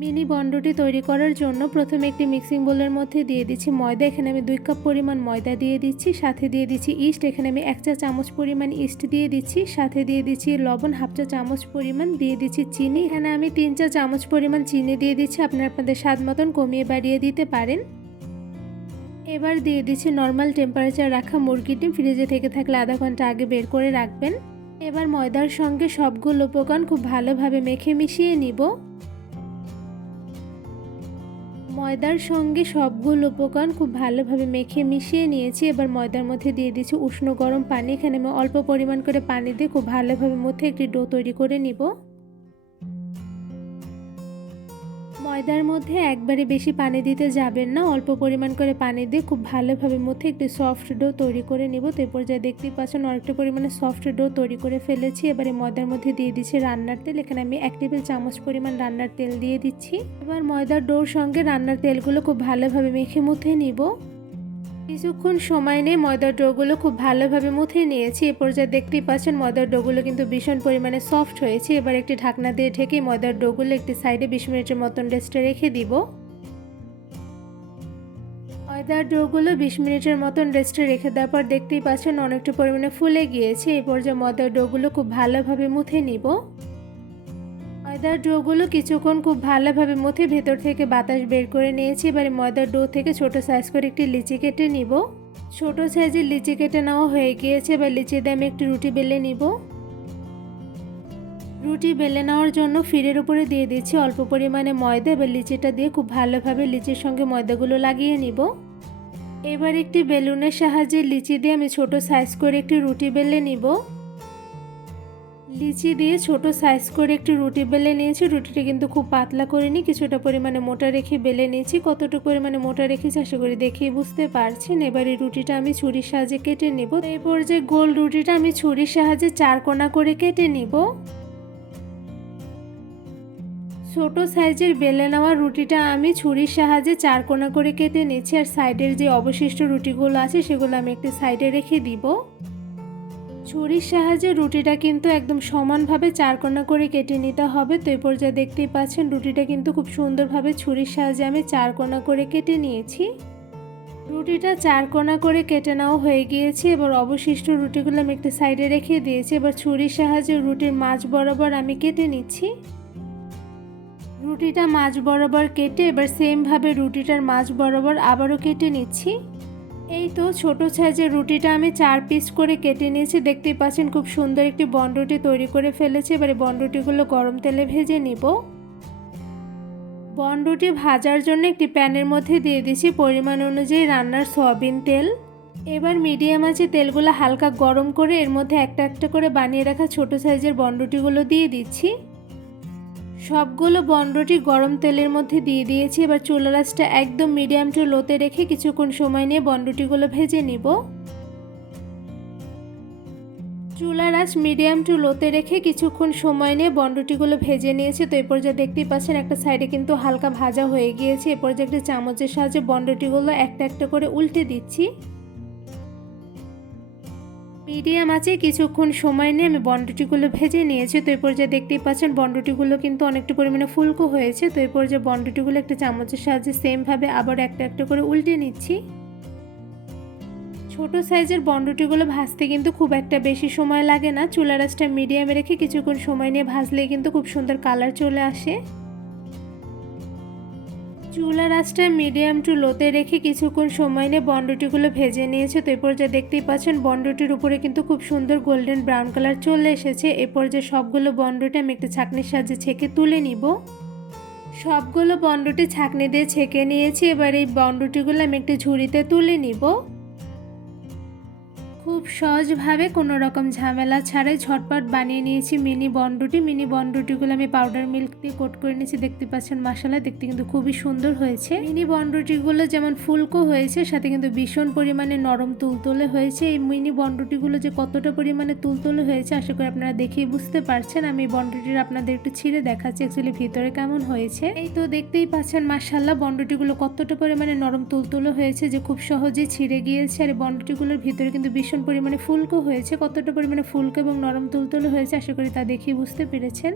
Mini বন্ডটি তৈরি করার জন্য প্রথমে একটি মিক্সিং বোলের মধ্যে দিয়ে দিচ্ছি ময়দা। এখানে আমি 2 কাপ পরিমাণ ময়দা দিয়ে দিচ্ছি। সাথে দিয়ে দিচ্ছি ইস্ট। এখানে আমি 1 চা চামচ পরিমাণ ইস্ট দিয়ে দিচ্ছি। সাথে দিয়ে দিচ্ছি লবণ 1/2 চা চামচ পরিমাণ, দিয়ে দিচ্ছি চিনি। এখানে আমি 3 চা চামচ পরিমাণ চিনি দিয়ে দিচ্ছি। আপনারা আপনাদের স্বাদ মতন কমিয়ে বাড়িয়ে দিতে পারেন। এবার দিয়ে দিচ্ছি নর্মাল টেম্পারেচার রাখা মুরগির ডিম। ফ্রিজে থেকে থাকলে আধা ঘন্টা আগে বের করে রাখবেন। এবার ময়দার সঙ্গে সবগুলো উপকরণ খুব ভালোভাবে মেখে মিশিয়ে নিব। ময়দার সঙ্গে সবগুলো উপকরণ খুব ভালোভাবে মেখে মিশিয়ে নিয়েছি। এবার ময়দার মধ্যে দিয়ে দিচ্ছি উষ্ণ গরম পানি। এখানে আমি অল্প পরিমাণ করে পানি দিয়ে খুব ভালোভাবে মধ্যে একটি ডো তৈরি করে নিব। ময়দার মধ্যে একবারে বেশি পানি দিতে যাবেন না, অল্প পরিমাণ করে পানি দিয়ে খুব ভালোভাবে মধ্যে একটি সফট ডো তৈরি করে নিব। তো এই পর্যায়ে দেখতেই পাচ্ছেন অনেকটা পরিমাণে সফট ডো তৈরি করে ফেলেছি। এবারে ময়দার মধ্যে দিয়ে দিচ্ছি রান্নার তেল। এখানে আমি 1 টেবিল চামচ পরিমাণ রান্নার তেল দিয়ে দিচ্ছি। এবার ময়দার ডোর সঙ্গে রান্নার তেলগুলো খুব ভালোভাবে মেখে মুথে নিব। কিছুক্ষণ সময় নিয়ে ময়দার ডোগুলো খুব ভালোভাবে মুথে নিয়েছি। এ পর্যায়ে দেখতেই পাচ্ছেন ময়দার ডোগুলো কিন্তু ভীষণ পরিমাণে সফট হয়েছে। এবার একটি ঢাকনা দিয়ে ঢেকে ময়দার ডোগুলো একটি সাইডে 20 মিনিটের মতন রেস্টে রেখে দিব। ময়দার ডোগুলো 20 মিনিটের মতন রেস্টে রেখে দেওয়ার পর দেখতেই পাচ্ছেন অনেকটা পরিমাণে ফুলে গিয়েছে। এই পর্যায়ে ময়দার ডোগুলো খুব ভালোভাবে মুথে নিব। ময়দার ডোগুলো কিছুক্ষণ খুব ভালোভাবে মুথে ভেতর থেকে বাতাস বের করে নিয়েছি। এবারে ময়দার ডো থেকে ছোট সাইজ করে একটি লিচি কেটে নিব। ছোট সাইজের লিচি কেটে নেওয়া হয়ে গিয়েছে। এবার লিচি দিয়ে আমি একটি রুটি বেলে নিব। রুটি বেলে নেওয়ার জন্য ফিরের উপরে দিয়ে দিচ্ছি অল্প পরিমাণে ময়দা। এবার লিচিটা দিয়ে খুব ভালোভাবে লিচির সঙ্গে ময়দাগুলো লাগিয়ে নিব। এবার একটি বেলুনের সাহায্যে লিচি দিয়ে আমি ছোট সাইজ করে একটি রুটি বেলে নিব। লিচি দিয়ে ছোট সাইজ করে একটি রুটি বেলে নিয়েছি। রুটিটা কিন্তু খুব পাতলা করিনি, কিছুটা পরিমাণে মোটা রেখে বেলে নিয়েছি। কতটুকু পরিমাণে মোটা রেখেছি আশা করি দেখেই বুঝতে পারছেন। এবার এই রুটিটা আমি ছুরির সাহায্যে কেটে নিব। এরপর যে গোল রুটিটা আমি ছুরির সাহায্যে 4 কোণা করে কেটে নিব। ছোট সাইজের বেলে নেওয়া রুটিটা আমি ছুরির সাহায্যে 4 কোণা করে কেটে নিচ্ছি। আর সাইডের যে অবশিষ্ট রুটিগুলো আছে সেগুলো আমি একটি সাইডে রেখে দিব। ছুরির সাহায্যে রুটিটা কিন্তু একদম সমানভাবে 4 কোণা করে কেটে নিতে হবে। তো এই পর্যায়ে দেখতেই পাচ্ছেন রুটিটা কিন্তু খুব সুন্দরভাবে ছুরির সাহায্যে আমি 4 কোণা করে কেটে নিয়েছি। রুটিটা 4 কোণা করে কেটে নেওয়া হয়ে গিয়েছে। এবার অবশিষ্ট রুটিগুলো আমি একটা সাইডে রেখে দিয়েছি। এবার ছুরির সাহায্যে রুটির মাঝ বরাবর আমি কেটে নিচ্ছি। রুটিটা মাঝ বরাবর কেটে এবার সেমভাবে রুটিটার মাঝ বরাবর আবারও কেটে নিচ্ছি। এই তো ছোট সাইজের রুটিটা আমি 4 পিস করে কেটে নিয়েছি। দেখতেই পাচ্ছেন খুব সুন্দর একটি বনরুটি তৈরি করে ফেলেছি। এবারে বনরুটিগুলো গরম তেলে ভেজে নিব। বনরুটি ভাজার জন্য একটি প্যানের মধ্যে দিয়ে দিচ্ছি পরিমাণ অনুযায়ী রান্নার সয়াবিন তেল। এবার মিডিয়াম আঁচে তেলগুলো হালকা গরম করে এর মধ্যে একটা একটা করে বানিয়ে রাখা ছোট সাইজের বনরুটিগুলো দিয়ে দিচ্ছি। সবগুলো বনরুটি গরম তেলের মধ্যে দিয়ে দিয়েছি। এবার চুলার আঁচটা একদম মিডিয়াম টু লোতে রেখে কিছুক্ষণ সময় নিয়ে বনরুটিগুলো ভেজে নিব। চুলার আঁচ মিডিয়াম টু লোতে রেখে কিছুক্ষণ সময় নিয়ে বনরুটিগুলো ভেজে নিয়েছি। তো এরপর যা দেখতেই পাচ্ছেন একটা সাইডে কিন্তু হালকা ভাজা হয়ে গিয়েছে। এরপর যে একটা চামচের সাহায্যে বনরুটিগুলো একটা একটা করে উল্টে দিচ্ছি। মিডিয়াম আঁচে কিছুক্ষণ সময় নিয়ে আমি বনরুটিগুলো ভেজে নিয়েছি। তো এরপর যা দেখতেই পাচ্ছেন বনরুটিগুলো কিন্তু অনেকটা পরিমাণে ফুলকো হয়েছে। তো এরপর যে বনরুটিগুলো একটা চামচের সাহায্যে সেমভাবে আবার একটা একটা করে উল্টে নিচ্ছি। ছোট সাইজের বনরুটিগুলো ভাজতে কিন্তু খুব একটা বেশি সময় লাগে না। চুলার আঁচটা মিডিয়ামে রেখে কিছুক্ষণ সময় নিয়ে ভাজলেই কিন্তু খুব সুন্দর কালার চলে আসে। চুলার আঁচটা মিডিয়াম টু লোতে রেখে কিছুক্ষণ সময় নিয়ে বনরুটিগুলো ভেজে নিয়েছে। তো এরপর যা দেখতেই পাচ্ছেন বনরুটির উপরে কিন্তু খুব সুন্দর গোল্ডেন ব্রাউন কালার চলে এসেছে। এরপর যে সবগুলো বনরুটি আমি একটা ছাঁকনির সাহায্যে ছেঁকে তুলে নিব। সবগুলো বনরুটি ছাঁকনি দিয়ে ছেঁকে নিয়েছি। এবার এই বনরুটিগুলো আমি একটি ঝুড়িতে তুলে নিব। খুব সহজভাবে কোনো রকম ঝামেলা ছাড়াই ঝটপট বানিয়ে নিয়েছি মিনি বনরুটি। মিনি বনরুটিগুলো আমি পাউডার মিল্ক দিয়ে কোট করে নিয়েছি। দেখতে পাচ্ছেন মাশাআল্লাহ দেখতে কিন্তু খুবই সুন্দর হয়েছে। মিনি বনরুটিগুলো যেমন ফুলকো হয়েছে সাথে কিন্তু ভীষণ পরিমাণে নরম তুলতুলে হয়েছে। এই মিনি বনরুটিগুলো যে কতটা পরিমাণে তুলতুলে হয়েছে আশা করি আপনারা দেখেই বুঝতে পারছেন। আমি বনরুটির আপনাদের একটু ছিঁড়ে দেখাচ্ছি অ্যাকচুয়ালি ভিতরে কেমন হয়েছে। এই তো দেখতেই পাচ্ছেন মাশাআল্লাহ বনরুটিগুলো কতটা পরিমাণে নরম তুলতুলে হয়েছে যে খুব সহজেই ছিঁড়ে গিয়েছে। আর বনরুটিগুলোর ভিতরে কিন্তু ভীষণ পরিমাণে ফুলকো হয়েছে। কতটা পরিমাণে ফুলকো এবং নরম তুলতুলে হয়েছে আশা করি তা দেখেই বুঝতে পেরেছেন।